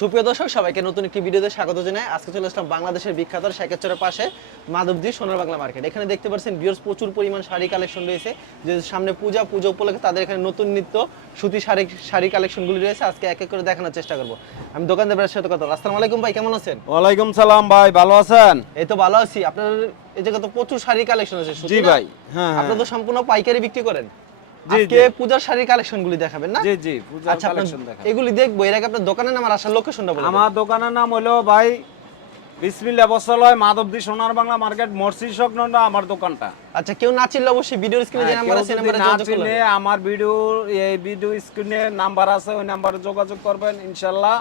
সুপ্রিয় দর্শক সবাইকে নতুন একটি ভিডিওতে স্বাগত জানাই। আজকে চলে আসলাম বাংলাদেশের বিখ্যাত শেখাচরের পাশে মাধবদী সোনার বাংলা মার্কেট। এখানে দেখতে পাচ্ছেন বিয়র্স প্রচুর পরিমাণ শাড়ি কালেকশন রয়েছে। যে সামনে পূজা পুজো উপলক্ষে তাদের এখানে নতুন নিত্য সুতি শাড়ি শাড়ি কালেকশনগুলি রয়েছে। আজকে এক এক করে দেখানোর চেষ্টা করব। আমি দোকানদারের সাথে কথা। আসসালামু আলাইকুম ভাই কেমন আছেন? ওয়ালাইকুম সালাম ভাই ভালো আছেন? এই তো ভালো আছি। আপনার এই জায়গায় তো প্রচুর শাড়ি কালেকশন আছে জি ভাই হ্যাঁ। আপনারা তো সম্পূর্ণ পাইকারি বিক্রি করেন? আজকে পূজার শাড়ির কালেকশনগুলি দেখাবেন না? জি জি পূজার আচ্ছা কালেকশন দেখা এগুলি দেখব। এর আগে আপনার দোকানের নাম আর আসার লোকেশনটা বলুন আমার দোকানের নাম হলো ভাই বিসমিল্লা বস্ত্রালয় মাধবদী সোনার বাংলা মার্কেট মর্সি স্বপ্নটা আমার দোকানটা। আচ্ছা কেউ না চিনলে অবশ্যই ভিডিওর স্ক্রিনে যে হ্যাঁ, নাম্বার আছে নাম্বারে যোগাযোগ করলে। আমার ভিডিও এই ভিডিও স্ক্রিনে নাম্বার আছে ওই নাম্বারে যোগাযোগ করবেন ইনশাল্লাহ।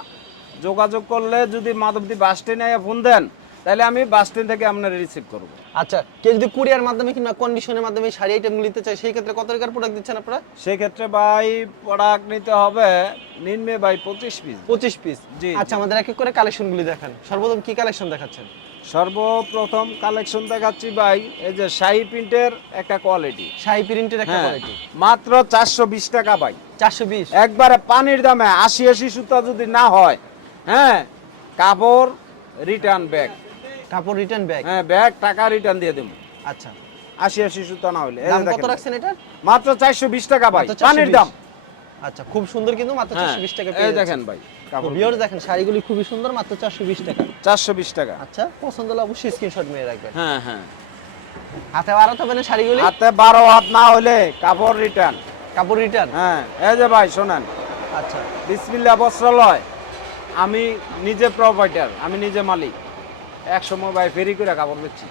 যোগাযোগ করলে যদি মাধবদী বাস স্ট্যান্ডে ফোন দেন তাহলে আমি বাস স্ট্যান্ড থেকে আপনার রিসিভ করব। আচ্ছা কেউ যদি কুরিয়ার মাধ্যমে কিংবা কন্ডিশনের মাধ্যমে শাড়ি আইটেম নিতে চায় সেই ক্ষেত্রে কত টাকার প্রোডাক্ট দিচ্ছেন আপনারা? সেক্ষেত্রে ভাই প্রোডাক্ট নিতে হবে নিম্নে ভাই পঁচিশ পিস পঁচিশ পিস জি, আচ্ছা আমাদের এক এক করে কালেকশনগুলি দেখান। সর্বপ্রথম কি কালেকশন দেখাচ্ছেন? সর্বপ্রথম কালেকশন দেখাচ্ছি ভাই এই যে শাহি প্রিন্টের একটা কোয়ালিটি শাড়ি প্রিন্টের একটা হ্যাঁ কোয়ালিটি মাত্র চারশো বিশ টাকা ভাই। চারশো বিশ? একবারে পানির দামে আশি আশি সুতা যদি না হয় হ্যাঁ কাপড় রিটার্ন ব্যাগ কাপড় রিটার্ন ব্যাগ হ্যাঁ ব্যাগ টাকা রিটার্ন দিয়ে দেবো। আচ্ছা। আশি আশি সুতা না হলে দাম কত রাখছেন এটা মাত্র চারশো বিশ টাকা ভাই পানির দাম। আচ্ছা খুব সুন্দর কিন্তু মাত্র হ্যাঁ চারশো বিশ টাকা এই দেখেন ভাই ভিওর দেখেন শাড়িগুলি খুবই সুন্দর মাত্র চারশো বিশ টাকা। চারশো বিশ টাকা। আচ্ছা পছন্দ হলে অবশ্যই স্ক্রিনশট মেরে রাখবেন। হ্যাঁ হ্যাঁ। হাতে বাড়াতে হবে না শাড়িগুলি? হাতে বারো হাত না হলে কাপড় রিটার্ন কাপড় রিটার্ন হ্যাঁ এই যে ভাই শোনেন। আচ্ছা। বিসমিল্লা বস্ত্রালয়। আমি নিজে প্রোভাইডার আমি নিজে মালিক। এক সময় ভাই ফেরি করে কাপড় বেচছি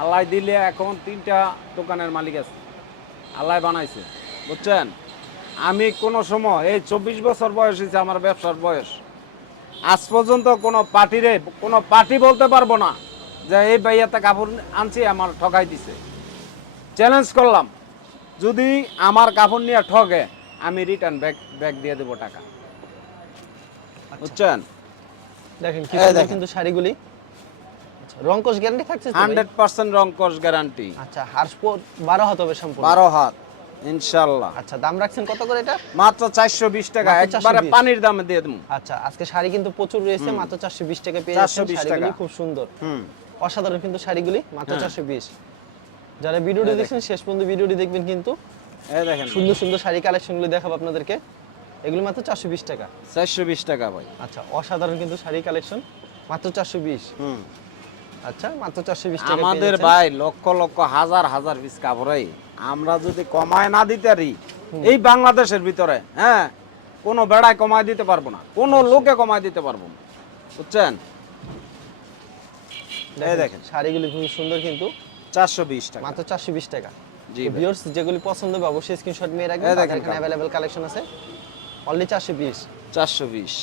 আল্লাহ দিলে এখন তিনটা দোকানের মালিক আছে। আল্লাহ বানাইছে। বুঝছেন? আমি কোনো সময় এই চব্বিশ বছর বয়স হয়েছে আমার ব্যবসার বয়স। আজ পর্যন্ত কোনো পার্টিরে কোনো পার্টি বলতে পারব না যে এই ভাইয়াতে কাপড় আনছি আমার ঠকাই দিছে। চ্যালেঞ্জ করলাম। যদি আমার কাপড় নিয়ে ঠকে আমি রিটার্ন ব্যাগ ব্যাগ দিয়ে দেবো টাকা। বুঝছেন? দেখেন কিন্তু শাড়িগুলি আচ্ছা রংকশ গ্যারান্টি থাকছে তো ভাই? হান্ড্রেড পার্সেন্ট রং গ্যারান্টি আচ্ছা হার্স বারো হাত হবে সম্পূর্ণ? বারো হাত ইনশাল্লাহ। আচ্ছা দাম রাখছেন কত করে এটা? মাত্র চারশো বিশ টাকা একবারে পানির দামে দিয়ে দেবো আচ্ছা আজকে শাড়ি কিন্তু প্রচুর রয়েছে মাত্র চারশো বিশ টাকা পেয়ে 420 যাচ্ছেন শাড়িগুলি টাকা। খুব সুন্দর। হুম। অসাধারণ কিন্তু শাড়িগুলি মাত্র হ্যাঁ। চারশো বিশ। যারা ভিডিওটি দেখছেন শেষ পর্যন্ত ভিডিওটি দেখবেন কিন্তু এই দেখেন। সুন্দর সুন্দর শাড়ি কালেকশনগুলি দেখাবো আপনাদেরকে। এগুলি মাত্র চারশো বিশ টাকা। চারশো বিশ টাকা ভাই। আচ্ছা অসাধারণ কিন্তু শাড়ি কালেকশন মাত্র চারশো বিশ। হুম। আচ্ছা মাত্র চারশো বিশ আমাদের ভাই লক্ষ লক্ষ হাজার হাজার পিস কাপড়াই। আমরা যদি কমায় না দিতে পারি এই বাংলাদেশের ভিতরে হ্যাঁ কোনো বেড়ায় কমায় দিতে পারব না। কোনো লোকে কমায় দিতে পারব না। বুঝছেন? দেখেন শাড়িগুলি খুবই সুন্দর কিন্তু। চারশো বিশ টাকা। মাত্র চারশো বিশ টাকা। জি। ভিউয়ার্স যেগুলি পছন্দ হবে অবশ্যই স্ক্রিনশট নিয়ে রাখবেন। দেখেন এখানে কালেকশন আছে। অনলি চারশো বিশ। চারশো বিশ।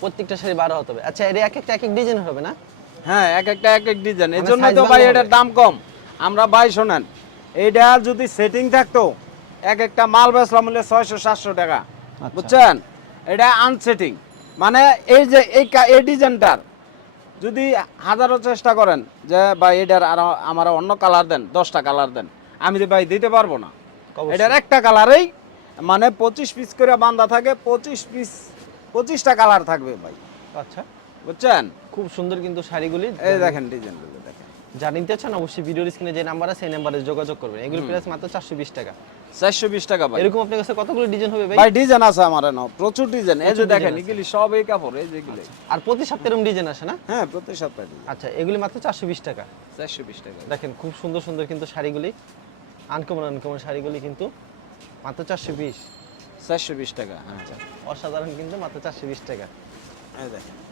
প্রত্যেকটা শাড়ি বারো হতে হবে। আচ্ছা এটা এক একটা এক এক ডিজাইন হবে না? হ্যাঁ এক একটা এক এক ডিজাইন এই মানে জন্য তো ভাই এটার দাম কম। আমরা ভাই শোনেন এইটা যদি সেটিং থাকতো এক একটা মাল বেচলাম হলে ছয়শো সাতশো টাকা। আচ্ছা। বুঝছেন? এটা আনসেটিং মানে এই যে এই এই ডিজাইনটার যদি হাজারো চেষ্টা করেন যে ভাই এটার আর আমার অন্য কালার দেন দশটা কালার দেন। আমি তো ভাই দিতে পারব না। এটার একটা কালারেই মানে পঁচিশ পিস করে বান্ধা থাকে পঁচিশ পিস পঁচিশটা কালার থাকবে ভাই। আচ্ছা। বুঝছেন? খুব সুন্দর কিন্তু শাড়িগুলি। এই দেখেন ডিজাইনগুলো দেখেন। যা নিতে চান অবশ্যই ভিডিওর স্ক্রিনে যে নাম্বার আছে সেই নাম্বারে যোগাযোগ করবেন। এগুলো প্রাইস মাত্র চারশো বিশ টাকা। চারশো বিশ টাকা ভাই। এরকম আপনার কাছে কতগুলো ডিজাইন হবে ভাই? ভাই ডিজাইন আছে আমার না প্রচুর ডিজাইন এই যে দেখেন এগুলি সব এই কাপড় এই যেগুলি আর প্রতি সপ্তাহে এরকম ডিজাইন আসে না? হ্যাঁ প্রতি সপ্তাহে আচ্ছা এগুলি মাত্র চারশো বিশ টাকা। চারশো বিশ টাকা। দেখেন খুব সুন্দর সুন্দর কিন্তু শাড়িগুলি আনকমন আনকমন শাড়িগুলি কিন্তু মাত্র চারশো বিশ। চারশো বিশ টাকা হ্যাঁ। অসাধারণ কিন্তু মাত্র চারশো বিশ টাকা। এই দেখেন।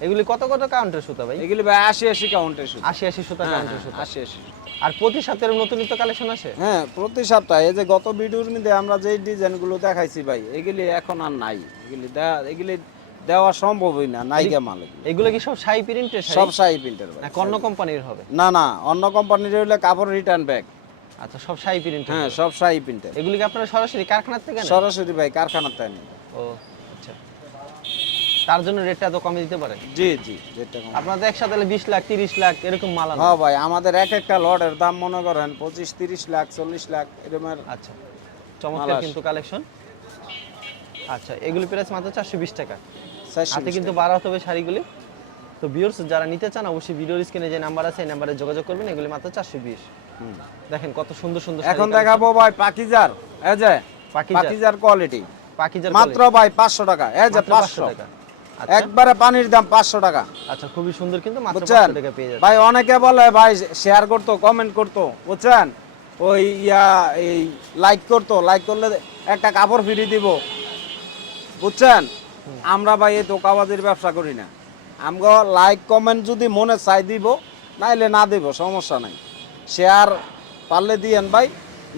এগুলি কত কত কাউন্টার সুতা ভাই? এগুলি ভাই আশি আশি কাউন্টে শুধু আশি আশি সুতা হ্যাঁ, কাউন্টার হ্যাঁ, সুতা। আশি আশি। আর প্রতি সপ্তাহে নতুন নিত্য কালেকশন আসে? হ্যাঁ প্রতি সপ্তাহে এই যে গত ভিডিওর মধ্যে আমরা যে ডিজাইনগুলো দেখাইছি ভাই এগুলি এখন আর নাই। এগুলি এগুলি দেওয়া সম্ভবই না নাইকা মাল এগুলি। কি সব সাই প্রিন্টের সব শাড়ি প্রিন্টের ভাই কর্ণ কোম্পানির হবে? না না অন্য কোম্পানির হলে কাপড় রিটার্ন ব্যাগ আচ্ছা সব শাড়ি প্রিন্টের হ্যাঁ সব শাড়ি প্রিন্টের এগুলি কি আপনারা সরাসরি কারখানার থেকে? সরাসরি ভাই কারখানা থেকে ও তার জন্য রেটটা এত কমে দিতে পারে? জি জি যেটা কম। আপনাদের একসাথে বিশ লাখ তিরিশ লাখ এরকম মাল। হ্যাঁ ভাই আমাদের এক একটা লটের দাম মনে করেন পঁচিশ তিরিশ লাখ চল্লিশ লাখ এরকমের আচ্ছা চমৎকার কিন্তু কালেকশন আচ্ছা এগুলি প্রাইস মাত্র চারশো বিশ টাকা। হাতে কিন্তু বাড়া হতে হবে শাড়িগুলি। তো ভিউয়ার্স যারা নিতে চান অবশ্যই ভিডিওর স্ক্রিনে যে নাম্বার আছে এই নাম্বারে যোগাযোগ করবেন এগুলি মাত্র চারশো বিশ। দেখেন কত সুন্দর সুন্দর এখন দেখাবো ভাই পাকিজার এই যে পাকিজার। পাকিজার কোয়ালিটি পাখিজার মাত্র ভাই পাঁচশো টাকা এই যে পাঁচশো। টাকা। একবারে পানির দাম পাঁচশো টাকা। আচ্ছা খুবই সুন্দর কিন্তু বুঝছেন? ভাই অনেকে বলে ভাই শেয়ার করতো কমেন্ট করতো। বুঝছেন? ওই ইয়া এই লাইক করতো। লাইক করলে একটা কাপড় ফিরি দিব। বুঝছেন? আমরা ভাই এই দোকাবাজির ব্যবসা করি না। আমগো লাইক কমেন্ট যদি মনে চাই দিব নাইলে না দিব সমস্যা নাই। শেয়ার পারলে দিয়েন ভাই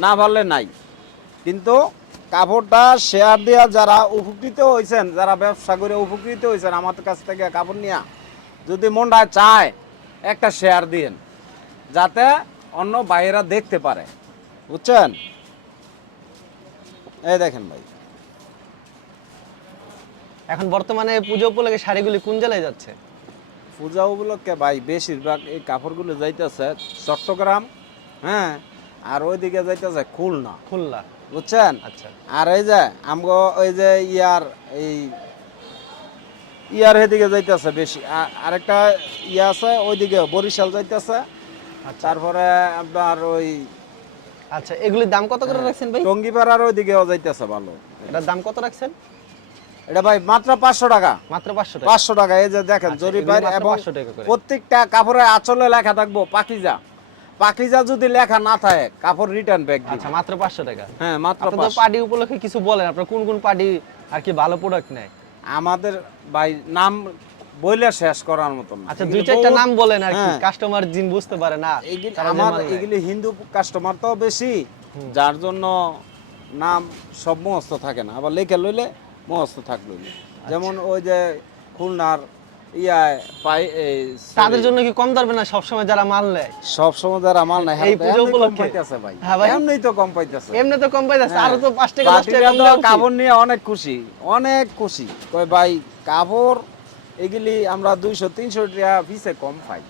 না পারলে নাই। কিন্তু কাপড়টা শেয়ার দেওয়া যারা উপকৃত হয়েছেন যারা ব্যবসা করে উপকৃত হয়েছেন আমাদের কাছ থেকে কাপড় নিয়া যদি মনটা চায় একটা শেয়ার দিয়েন যাতে অন্য বাইরা দেখতে পারে। বুঝছেন? এই দেখেন ভাই। এখন বর্তমানে পুজো উপলক্ষে শাড়িগুলি কোন জেলায় যাচ্ছে? পূজা উপলক্ষে ভাই বেশিরভাগ এই কাপড়গুলো যাইতেছে চট্টগ্রাম হ্যাঁ? আর ওইদিকে যাইতেছে খুলনা। খুলনা। বুঝছেন? আচ্ছা। আর এই যে আমগো ওই যে ইয়ার এই ইয়ার এদিকে যাইতেছে বেশি। আরেকটা ইয়া আছে ওইদিকে বরিশাল যাইতেছে। আচ্ছা। তারপরে আপনার ওই আচ্ছা এগুলির দাম কত করে রাখছেন ভাই? টঙ্গিপাড়ার ওইদিকেও যাইতেছে ভালো। এটার দাম কত রাখছেন? এটা ভাই মাত্র পাঁচশো টাকা। মাত্র পাঁচশো টাকা। পাঁচশো টাকা এই যে দেখেন আচ্ছা, জরিপ এবং 500 টাকা প্রত্যেকটা কাপড়ের আঁচলে লেখা থাকব পাকিজা। পাকিজা যদি লেখা না থাকে কাপড় রিটার্ন ব্যাক আচ্ছা মাত্র পাঁচশো টাকা। হ্যাঁ মাত্র 500 পার্টি উপলক্ষে কিছু বলেন আপনার কোন কোন পার্টি আর কি ভালো প্রোডাক্ট নেয়? আমাদের ভাই নাম বইলে শেষ করার মতন। আচ্ছা দুই চারটা নাম বলেন আর কি হ্যাঁ। কাস্টমার জিন বুঝতে পারে না আমার এগুলি হিন্দু কাস্টমার তো বেশি যার জন্য নাম সব মস্ত থাকে না। আবার লেখে লইলে মস্ত থাকল যেমন ওই যে খুলনার পাই এই তাদের জন্য কি কম ধরবে না যারা মাল নেয়? সব সময় যারা মাল নাই এই পুজো উপলক্ষে? পাইতেছে ভাই। হ্যাঁ ভাই। এমনি তো কম পাইতেছে। এমনি তো কম পাইতেছে আরও তো পাঁচ টাকা দশ টাকা তো। কাপড় নিয়ে অনেক খুশি অনেক খুশি। ভাই কাপড় এগুলি আমরা দুইশো তিনশো টাকা পিসে কম পাই।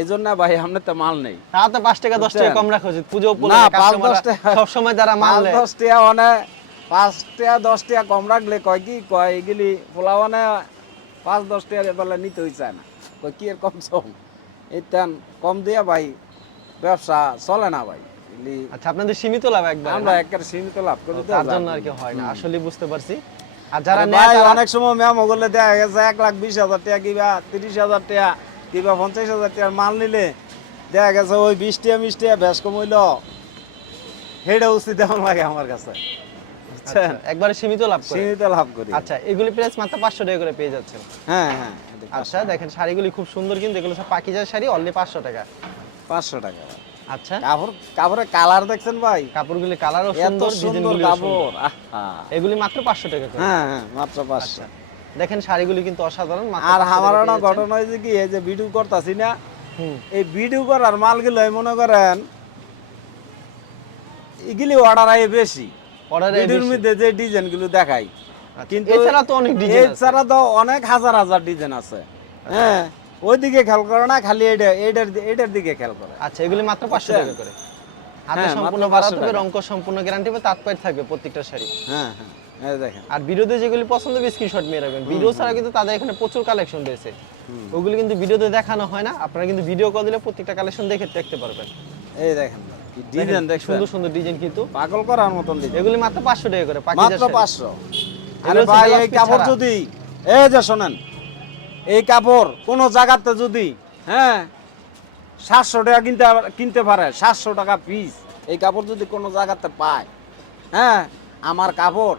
এই জন্য ভাই আমরা তো মাল নেই। তারা তো পাঁচ টাকা দশ টাকা কম রাখা উচিত পুজো উপলক্ষে টাকা সবসময় যারা মাল নেয়। দশ টাকা মানে পাঁচ টাকা দশ টাকা কম রাখলে কয় কি কয় এগুলি পোলা মানে পাঁচ দশ টাকা বলে নিতে হইছে না। কয় কি এর কম সম এইটান কম দিয়া ভাই ব্যবসা চলে না ভাই। আচ্ছা আপনাদের সীমিত লাভ একবার আমরা একের সীমিত লাভ করি তার জন্য আর কি হয় না আসলে বুঝতে পারছি। আর যারা নেয় অনেক সময় ম্যাম ওগুলো দেখা গেছে এক লাখ বিশ হাজার টাকা কিবা তিরিশ হাজার টাকা কিবা পঞ্চাশ হাজার টাকার মাল নিলে দেখা গেছে ওই বিশ টাকা বিশ টাকা বেশ কম হইল। হেডে উচিত এমন লাগে আমার কাছে। আচ্ছা, একবারে সীমিত লাভ করে। সীমিত লাভ করি। আচ্ছা এগুলি প্রাইস মাত্র পাঁচশো টাকা করে পেয়ে যাচ্ছেন। হ্যাঁ হ্যাঁ আচ্ছা দেখেন শাড়িগুলি খুব সুন্দর কিন্তু এগুলো সব পাকিজার শাড়ি অনলি পাঁচশো টাকা। পাঁচশো টাকা। আচ্ছা। কাপড় কাপড়ের কালার দেখছেন ভাই? কাপড়গুলি কালারও সুন্দর ডিজাইনগুলি কাপড়। এগুলি মাত্র পাঁচশো টাকা করে। হ্যাঁ হ্যাঁ মাত্র পাঁচশো। দেখেন শাড়িগুলি কিন্তু অসাধারণ আর 500 আমার একটা ঘটনা হয়েছে কি এই যে ভিডিও করতেছি না এই ভিডিও করার মালগুলো মনে করেন এগুলি অর্ডার আয় বেশি। ভিডিওর মধ্যে যে ডিজাইন দেখাই কিন্তু এছাড়া তো অনেক ডিজাইন এছাড়া তো অনেক হাজার হাজার ডিজাইন আছে। হ্যাঁ ওইদিকে খেয়াল করে না খালি এটা এটার এটার দিকে খেয়াল করে। আচ্ছা এগুলি মাত্র পাঁচশো বুঝছেন? টাকা করে। হাতে সম্পূর্ণ মাত্র ভাড়া 500 থাকবে সম্পূর্ণ গ্যারান্টি হবে তাৎপর্য থাকবে প্রত্যেকটা শাড়ি। হ্যাঁ হ্যাঁ দেখেন। আর ভিডিওতে যেগুলি পছন্দ হবে স্ক্রিনশট নিয়ে রাখবেন। ভিডিও ছাড়া কিন্তু তাদের এখানে প্রচুর কালেকশন রয়েছে। ওগুলি কিন্তু ভিডিওতে দেখানো হয় না আপনারা কিন্তু ভিডিও কল দিলে প্রত্যেকটা কালেকশন দেখে দেখতে পারবেন। এই দেখেন। ডিজাইন দেখছেন? সুন্দর সুন্দর ডিজাইন কিন্তু। পাগল করার মতন ডিজাইন এগুলি মাত্র পাঁচশো টাকা করে মাত্র শাড়ি। পাঁচশো। এগুলো আরে ভাই এই কাপড় যদি এই যে শোনেন এই কাপড় কোন জায়গাতে যদি হ্যাঁ সাতশো টাকা কিনতে কিনতে পারে সাতশো টাকা পিস এই কাপড় যদি কোনো জায়গাতে পায় হ্যাঁ আমার কাপড়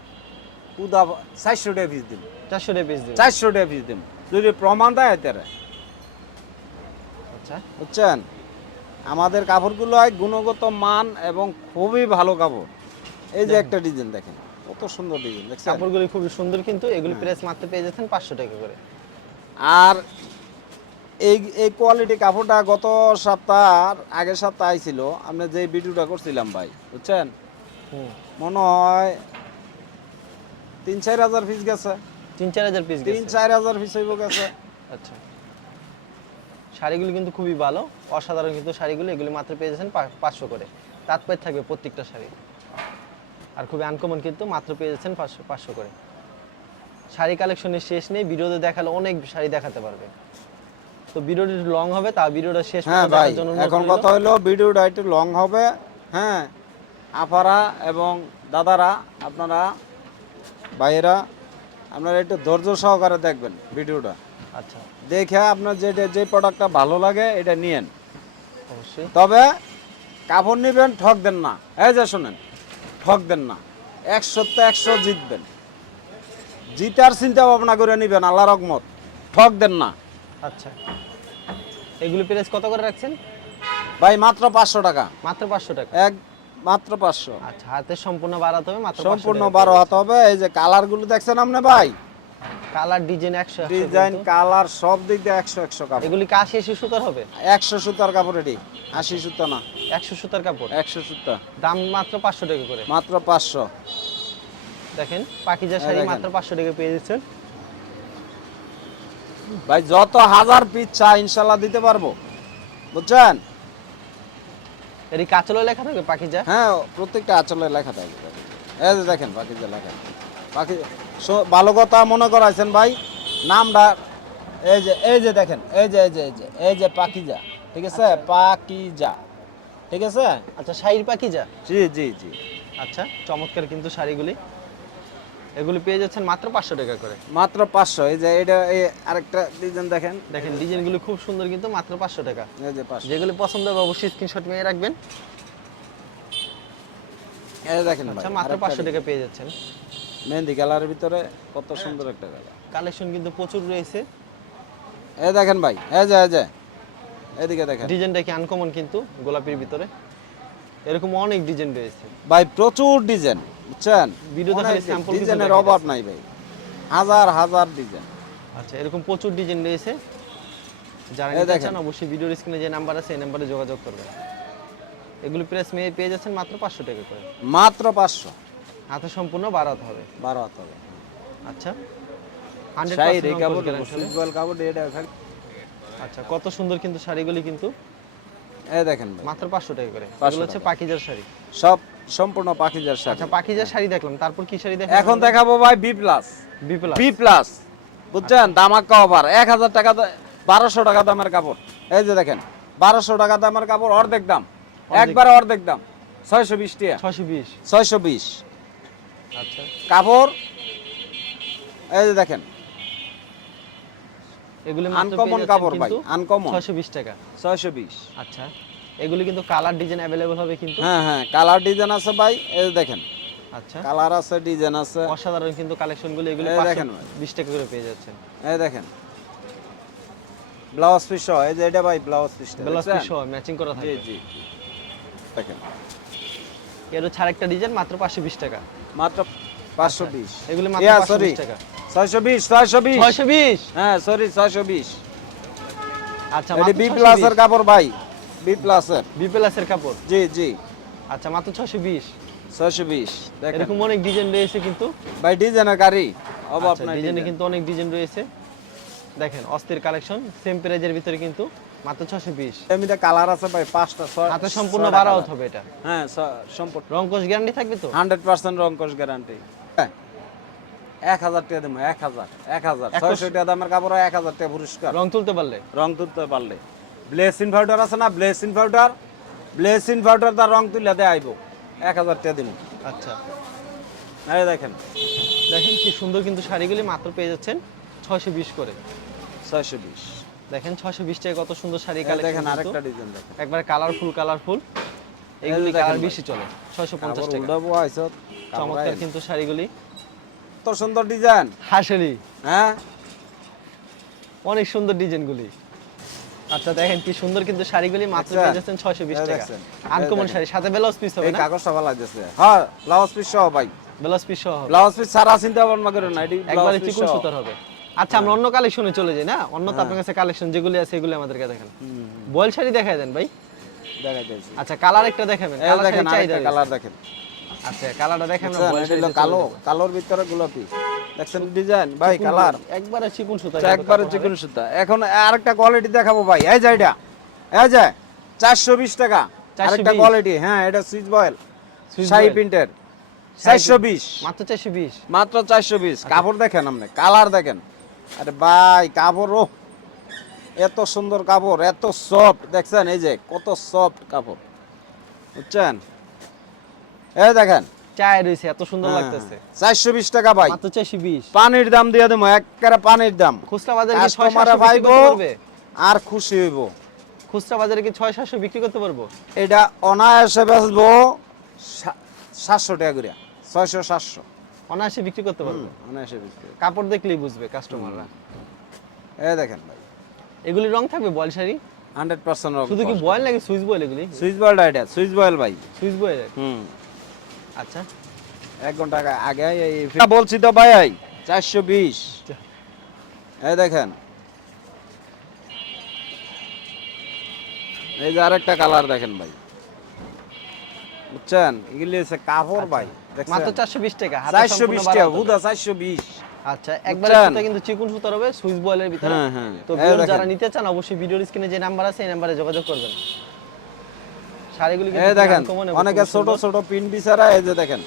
পুদা চারশো টাকা পিস দিন চারশো টাকা পিস দিন চারশো টাকা পিস দিন যদি প্রমাণ দেয় তারা আচ্ছা। বুঝছেন? আমাদের কাপড়গুলো হয় গুণগত মান এবং খুবই ভালো কাপড়। এই যে একটা ডিজাইন দেখেন কত সুন্দর ডিজাইন দেখছেন? কাপড়গুলি খুবই সুন্দর কিন্তু এগুলি প্রাইস মাত্র পেয়ে যাচ্ছেন পাঁচশো টাকা করে। আর এই এই কোয়ালিটি কাপড়টা গত সপ্তাহ আগের সপ্তাহ আইছিল আমরা যে ভিডিওটা করছিলাম ভাই বুঝছেন? মনে হয় তিন চার হাজার পিস গেছে। তিন চার হাজার পিস তিন চার হাজার পিস হইব গেছে। আচ্ছা। শাড়িগুলি কিন্তু খুবই ভালো। অসাধারণ কিন্তু শাড়িগুলি এগুলি মাত্র পেয়ে যাচ্ছেন পাঁচশো করে। তাৎপর্য থাকবে প্রত্যেকটা শাড়ি। আর খুবই আনকমন কিন্তু মাত্র পেয়ে যাচ্ছেন পাঁচশো পাঁচশো করে। শাড়ি কালেকশনের শেষ নেই ভিডিওতে দেখালে অনেক শাড়ি দেখাতে পারবে। তো ভিডিওটি লং হবে তা ভিডিওটা শেষ হ্যাঁ ভাই এখন কথা হলো ভিডিওটা একটু লং হবে হ্যাঁ। আপারা এবং দাদারা আপনারা ভাইয়েরা আপনারা একটু ধৈর্য সহকারে দেখবেন ভিডিওটা আচ্ছা। দেখে আপনার যেটা যে প্রোডাক্টটা ভালো লাগে এটা নিয়েন। অবশ্যই। তবে কাপড় নেবেন ঠক দেন না। এই যে শোনেন ঠক দেন না। একশো তো একশো জিতবেন। জিতার চিন্তা ভাবনা করে নেবেন আল্লাহ রকমত ঠক দেন না। আচ্ছা। এগুলো প্রাইস কত করে রাখছেন? ভাই মাত্র পাঁচশো টাকা। মাত্র পাঁচশো টাকা? এক মাত্র পাঁচশো। আচ্ছা হাতে সম্পূর্ণ বাড়াতে হবে মাত্র সম্পূর্ণ বারো হাত হবে। এই যে কালারগুলো দেখছেন আপনি ভাই? কালার ডিজাইন একশো একশো ডিজাইন কালার সব দিক দিয়ে একশো একশো কাপড়। এগুলি কাশি এসে সুতার হবে? একশো সুতার কাপড় এটি আশি সুতা না। একশো সুতার কাপড়? একশো সুতা। দাম মাত্র পাঁচশো টাকা করে। মাত্র পাঁচশো। দেখেন পাকিজা শাড়ি মাত্র পাঁচশো টাকা পেয়ে যাচ্ছেন। ভাই যত হাজার পিস চা ইনশাল্লাহ দিতে পারব। বুঝছেন? এর কাচলে লেখা থাকে পাকিজা? হ্যাঁ প্রত্যেকটা আঁচলে লেখা থাকবে। এই যে দেখেন যে লেখা। বাকি সো- ভালো কথা মনে করাইছেন ভাই নামটা এই যে এই যে দেখেন এই যে এই যে এই যে এই যে পাকিজা ঠিক আছে? পাকিজা ঠিক আছে? আচ্ছা শাড়ির পাকিজা? জি জি জি। আচ্ছা চমৎকার কিন্তু শাড়িগুলি। এগুলি পেয়ে যাচ্ছেন মাত্র পাঁচশো টাকা করে। মাত্র পাঁচশো এই যে এটা এই আরেকটা ডিজাইন দেখেন। দেখেন ডিজাইনগুলো খুব সুন্দর কিন্তু মাত্র পাঁচশো টাকা। এই যে পাঁচশো। যেগুলি পছন্দ হবে অবশ্যই স্ক্রিনশট নিয়ে রাখবেন। এই দেখেন আচ্ছা মাত্র পাঁচশো টাকা পেয়ে যাচ্ছেন। মেহেন্দি কালারের ভিতরে কত সুন্দর একটা কালার কালেকশন কিন্তু প্রচুর রয়েছে। এ দেখেন ভাই এই যে যে এদিকে দেখেন। ডিজাইনটা কি আনকমন কিন্তু গোলাপির ভিতরে? এরকম অনেক ডিজাইন রয়েছে। ভাই প্রচুর ডিজাইন বুঝছেন? অনেক sample কিছু ডিজাইনের অভাব নাই ভাই। হাজার হাজার ডিজাইন আচ্ছা এরকম প্রচুর ডিজাইন রয়েছে। যারা নিতে চান অবশ্যই ভিডিওর স্ক্রিনে যে নাম্বার আছে এই নাম্বারে যোগাযোগ করবেন। এগুলো প্রেস মেয়ে পেয়ে যাচ্ছেন মাত্র পাঁচশো টাকা করে। মাত্র পাঁচশো। হাতে সম্পূর্ণ বাড়াতে হবে। বারো হাত হবে। আচ্ছা। আচ্ছা কত সুন্দর কিন্তু শাড়িগুলি কিন্তু। এই দেখেন মাত্র পাঁচশো টাকা করে। 500 হচ্ছে। পাকিজার শাড়ি। সব সম্পূর্ণ পাখিজার শাড়ি। আচ্ছা পাকিজার শাড়ি দেখলাম। তারপর কি শাড়ি দেখলাম এখন দেখাবো ভাই B plus Biplab B plus বুঝছেন? দামাক্কা অফার এক হাজার টাকা বারোশো টাকা দামের কাপড়। এই যে দেখেন বারোশো টাকা দামের কাপড় অর্ধেক দাম। একবারে অর্ধেক দাম। ছয়শো বিশ টাকা ছশো বিশ। ছয়শো বিশ। আচ্ছা। কাপড় এই যে দেখেন। এগুলি আনকমন কাপড় ভাই আনকমন ছশো বিশ টাকা। ছয়শো বিশ। আচ্ছা। এগুলি কিন্তু কালার ডিজাইন অ্যাভেলেবল হবে কিন্তু। হ্যাঁ হ্যাঁ কালার ডিজাইন আছে ভাই এই দেখেন। আচ্ছা। কালার আছে ডিজাইন আছে। অসাধারণ কিন্তু কালেকশনগুলো এগুলো এই পাঁচশো দেখেন ভাই। বিশ টাকা করে পেয়ে যাচ্ছেন। এই দেখেন। ব্লাউজ পিস সহ এই যে এটা ভাই ব্লাউজ পিস ব্লাউজ পিস সহ ম্যাচিং করা জি থাকবে। জি জি। দেখেন। এর ছাড় একটা ডিজাইন মাত্র পাঁচশো বিশ টাকা। মাত্র পাঁচশো বিশ। এগুলি মাত্র পাঁচশো সরি বিশ টাকা। ছয়শো বিশ ছয়শো বিশ। ছয়শো বিশ? হ্যাঁ সরি ছয়শো বিশ। আচ্ছা এটি বি প্লাসের কাপড় ভাই। বি প্লাসের বি প্লাসের কাপড়? জি জি। আচ্ছা মাত্র ছয়শো বিশ। ছয়শো বিশ এরকম অনেক ডিজাইন রয়েছে কিন্তু। ভাই ডিজাইনের গাড়ি। অভাব আপনার ডিজাইনে কিন্তু অনেক ডিজাইন রয়েছে। দেখেন অস্থির কালেকশন সেম প্রাইজের ভিতরে কিন্তু মাত্র ছশো বিশ। এমনিতে কালার আছে ভাই পাঁচটা ছয় হাতে সম্পূর্ণ বাড়া হবে এটা। হ্যাঁ সম্পূর্ণ। রংকশ গ্যারান্টি থাকবে তো? হান্ড্রেড পার্সেন্ট রঙ্কশ গ্যারান্টি এক হাজার টাকা দেবো এক হাজার এক হাজার। ছয়শো টাকা দামের কাপড় এক হাজার টাকা পুরস্কার। রং তুলতে পারলে? রং তুলতে পারলে। ব্লেস ইনভার্টার আছে না? ব্লেস ইনভার্টার ব্লেস ইনভার্টার তার রং তুলে দেয় আইব এক হাজার টাকা দিব আচ্ছা। এই দেখেন। দেখেন কি সুন্দর কিন্তু শাড়িগুলি মাত্র পেয়ে যাচ্ছেন। ছয়শো বিশ করে। ছয়শো বিশ। দেখেন ছয়শো বিশ টাকা কত সুন্দর শাড়ি দেখেন আরেকটা ডিজাইন দেখেন। একবারে কালারফুল কালারফুল এগুলি কালার বেশি চলে ছয়শো পঞ্চাশ টাকা। চমৎকার কিন্তু শাড়িগুলি। কত সুন্দর ডিজাইন হাসলি। হ্যাঁ? অনেক সুন্দর ডিজাইনগুলি। আচ্ছা দেখেন কি সুন্দর কিন্তু শাড়িগুলি মাত্র? পেয়ে যাচ্ছেন ছয়শো বিশ এই টাকা। আনকমন শাড়ি সাথে ব্লাউজ পিস হবে এই কাগজটা ভালো লাগতেছে। হ্যাঁ ব্লাউজ পিস সহ ভাই। ব্লাউজ পিস সহ ব্লাউজ পিস সারা চিন্তা ভাবনা করে না এটি একবারে চিকন সুতার হবে। আচ্ছা আমরা অন্য কালেকশনে চলে যাই না? অন্য তো আপনার কাছে কালেকশন যেগুলি আছে এগুলি আমাদেরকে দেখেন। বয়েল শাড়ি দেখায় দেন ভাই। দেখা যাচ্ছে আচ্ছা কালার একটা দেখাবেন। কালার দেখেন কালার দেখেন। আচ্ছা কালারটা দেখেন আমরা কালো কালোর ভিতরে গোলাপি। দেখছেন ডিজাইন? ভাই কালার একবারে চিকন সুতা একবারে চিকন সুতা। এখন আরেকটা কোয়ালিটি দেখাবো ভাই। এই যে এটা। এই যে চারশো বিশ টাকা। 420 আরেকটা কোয়ালিটি হ্যাঁ এটা সুইচ বয়েল শাহি। প্রিন্টের চারশো বিশ। মাত্র চারশো বিশ? মাত্র চারশো বিশ। কাপড় দেখেন আপনি কালার দেখেন। আরে ভাই কাপড়ও এত সুন্দর কাপড় এত সফট দেখছেন এই যে কত সফট কাপড় বুঝছেন? এই দেখেন। চায় রয়েছে এত সুন্দর হ্যাঁ, লাগতেছে। চারশো বিশ টাকা ভাই। মাত্র পানির দাম দিয়ে দেবো একেবারে পানির দাম। খুচরা বাজারে কি ছয় কাস্টমারে সাতশো বিক্রি করতে পারবে? আর খুশি হইব। খুচরা বাজারে কি ছয় সাতশো বিক্রি করতে পারব? এটা অনায়াসে বেচবো সা- সাতশো টাকা করে ছয়শো সাতশো। অনায়াসে বিক্রি করতে পারবে। অনায়াসে বিক্রি কাপড় দেখলেই বুঝবে কাস্টমাররা এ দেখেন ভাই। এগুলি রং থাকবে বয়েল শাড়ি? হান্ড্রেড পার্সেন্ট রং শুধু কি বয়েল নাকি সুইচ বয়েল এগুলি? সুইচ বয়েল এটা সুইচ বয়েল ভাই। Swiss voile? হুম। আচ্ছা। এক ঘণ্টা আগে- এই বলছি তো ভাই চারশো বিশ। এই দেখেন। এই যে আরেকটা কালার দেখেন ভাই। বুঝছেন? এগুলি হচ্ছে কাপড় ভাই। মাত্র টাকা টাকা হুদা আচ্ছা একবারে সুতা কিন্তু চিকুন সুতার হবে সুইচ বয়েলের ভিতরে। হ্যাঁ, হ্যাঁ। তো এই যারা নিতে চান অবশ্যই ভিডিওর স্ক্রিনে যে নাম্বার আছে এই নাম্বারে যোগাযোগ করবেন। শাড়িগুলি কিন্তু দেখেন অনেকে ছোট ছোট পিন বিছারা এই যে দেখেন।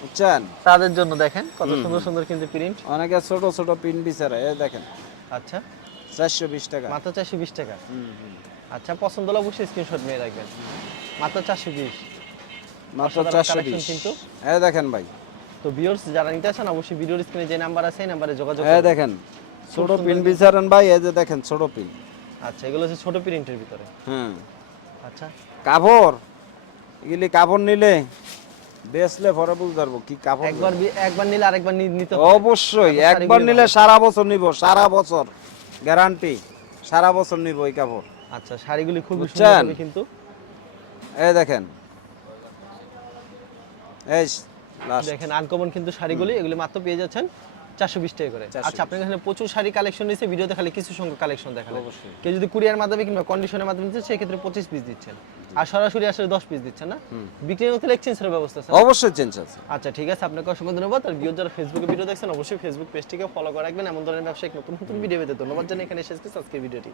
বুঝছেন? তাদের জন্য দেখেন কত সুন্দর সুন্দর কিন্তু প্রিন্ট অনেকে ছোট ছোট পিন বিছারা এই দেখেন। আচ্ছা। চারশো বিশ টাকা। মাত্র চারশো বিশ টাকা। হুম, হুম। আচ্ছা পছন্দ হলে অবশ্যই স্ক্রিনশট নিয়ে রাখবেন। মাত্র চারশো বিশ। মাত্র অসাধারণ চারশো collection বিশ। কিন্তু। এই দেখেন ভাই। তো ভিউয়ার্স যারা নিতে চান অবশ্যই ভিডিওর স্ক্রিনে যে নাম্বার আছে এই নাম্বারে যোগাযোগ এই দেখেন। ছোট পিন বিচারেন ভাই এই যে দেখেন ছোট পিন আচ্ছা এগুলো হচ্ছে ছোট প্রিন্টের ভিতরে। হ্যাঁ। আচ্ছা। কাপড় এগুলি কাপড় নিলে বেচলে পরে বুঝতে পারব কি কাপড়। একবার একবার নিলে আরেকবার নিতে অবশ্যই একবার নিলে সারা বছর নিব সারা বছর। গ্যারান্টি সারা বছর নিব এই কাপড়। আচ্ছা শাড়িগুলি খুবই সুন্দর? কিন্তু। এই দেখেন এই দেখেন আনকমন কিন্তু শাড়িগুলি এগুলি মাত্র পেয়ে যাচ্ছেন চারশো বিশ টাকা করে। আচ্ছা আপনার এখানে প্রচুর শাড়ি কালেকশন রয়েছে ভিডিওতে খালি কিছু সংখ্যক কালেকশন দেখালে। অবশ্যই। কেউ যদি কুরিয়ার মাধ্যমে কিংবা কন্ডিশনের মাধ্যমে দিচ্ছে সেক্ষেত্রে পঁচিশ পিস দিচ্ছেন। আর সরাসরি আসলে দশ পিস দিচ্ছেন না? বিক্রির মধ্যে এক্সচেঞ্জের ব্যবস্থা আছে। অবশ্যই চেঞ্জ আছে। আচ্ছা ঠিক আছে আপনাকে অসংখ্য ধন্যবাদ। আর ভিডিও যারা ফেসবুকে ভিডিও দেখছেন অবশ্যই ফেসবুক পেজটিকে ফলো করে রাখবেন। এমন ধরনের ব্যবসায়িক নতুন নতুন ভিডিও পেতে ধন্যবাদ জানাই। এখানে শেষ করছি আজকের ভিডিওটি